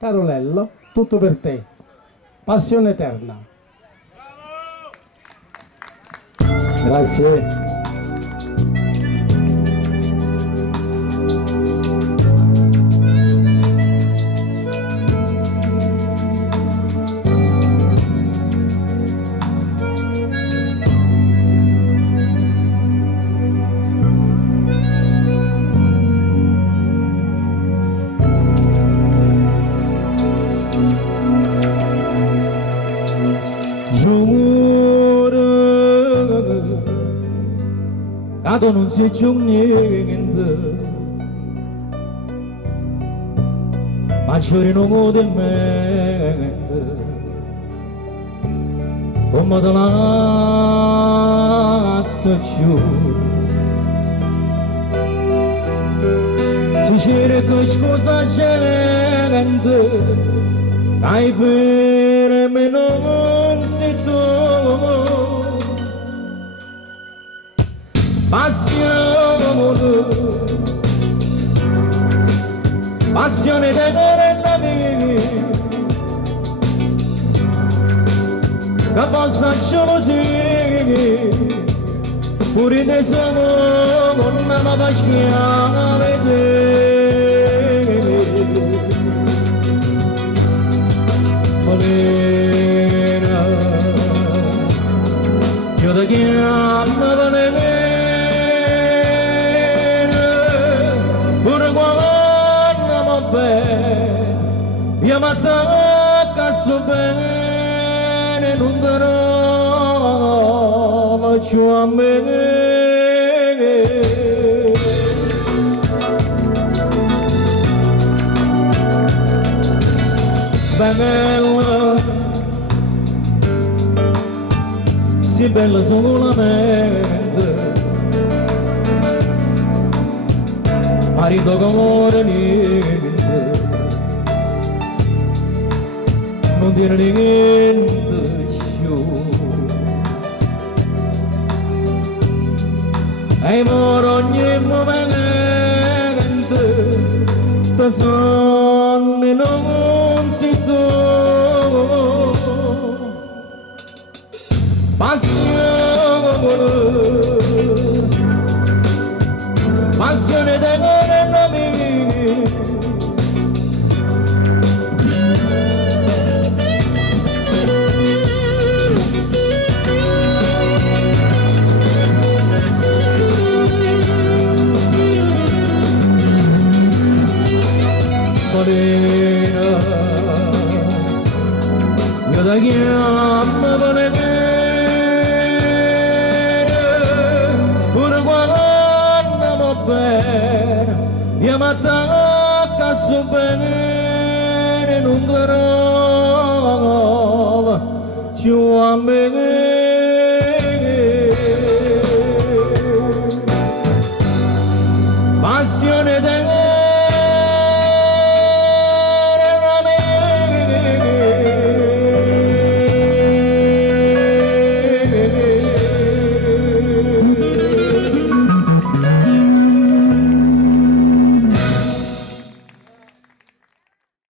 Carolello, tutto per te. Passione eterna. Grazie. Cado non si è giù niente, ma c'è non del mente, come te la giù. Si cerca scusa gente, hai ferme non si tu. Passione d'eterna vita, che possa gelosia, pure te sono con una passione vedere. Volera, io ti chiamo volere. Io mi attacco bene, non te lo faccio a me. Bella, sì bella solamente, marito come niente. Non dire niente più, e moro ogni momento, ti sonno non si tu. Passione della mia. Io ti chiamo volere, pure quando va bene, io mi attacco bene, non te lo faccio a me.